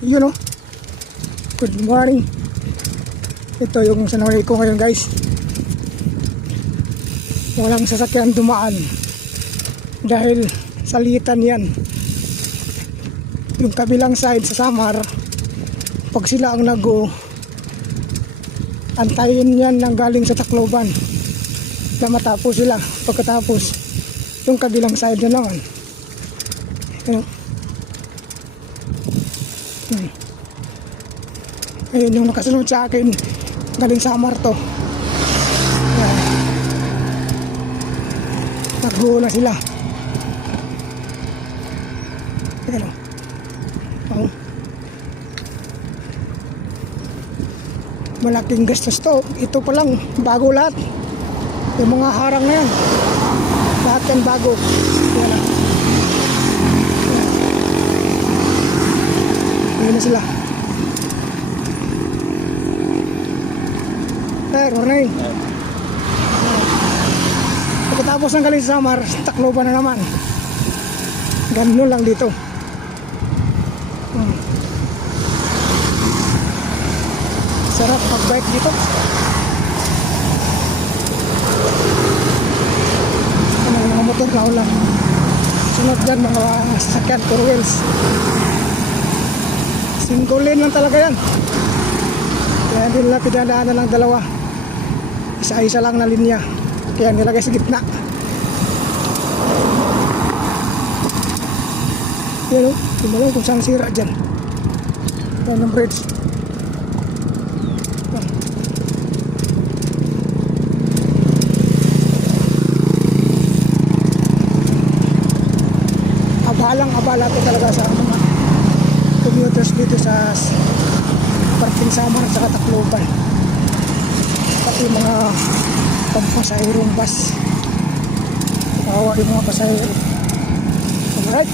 Yun oh. Good morning. Ito yung sanaway ko ngayon guys. Walang sasakyan dumaan. Dahil salitan yan. Yung kabilang side sa Samar, pag sila ang nag-go, antayin yan ng galing sa Tacloban na matapos sila. Pagkatapos, yung kabilang side na naman. Ayun. Hmm. Ayun yung nakasunod sa akin galing sa Amarto. Ayan. Nagbuo na sila. Ayan o. Oh. Malaking gastos to. Ito pa lang, bago lahat. Yung mga harang na yan. Lahat yan bago. Ayan o. na sila. Sir, morning. Pagkatapos ng galing sa Samar, Tacloban na naman. Ganun lang dito. Hmm. Sarap mag-bike dito. Ano mga motor na ulan. Sunod dyan mga sasakyan, four wheels. Single lane lang talaga yan. Kaya hindi nila pinadaanan ng dalawa. Isa-isa lang na linya. Kaya nilagay sa gitna. Yan o, hindi mo alam kung saan sira dyan. Yan ang bridge. Abalang abala to talaga sa commuters dito sa parking Samar at saka Tacloban. Pati mga pampasahirong bus. Kawawa yung mga pasahero. Alright.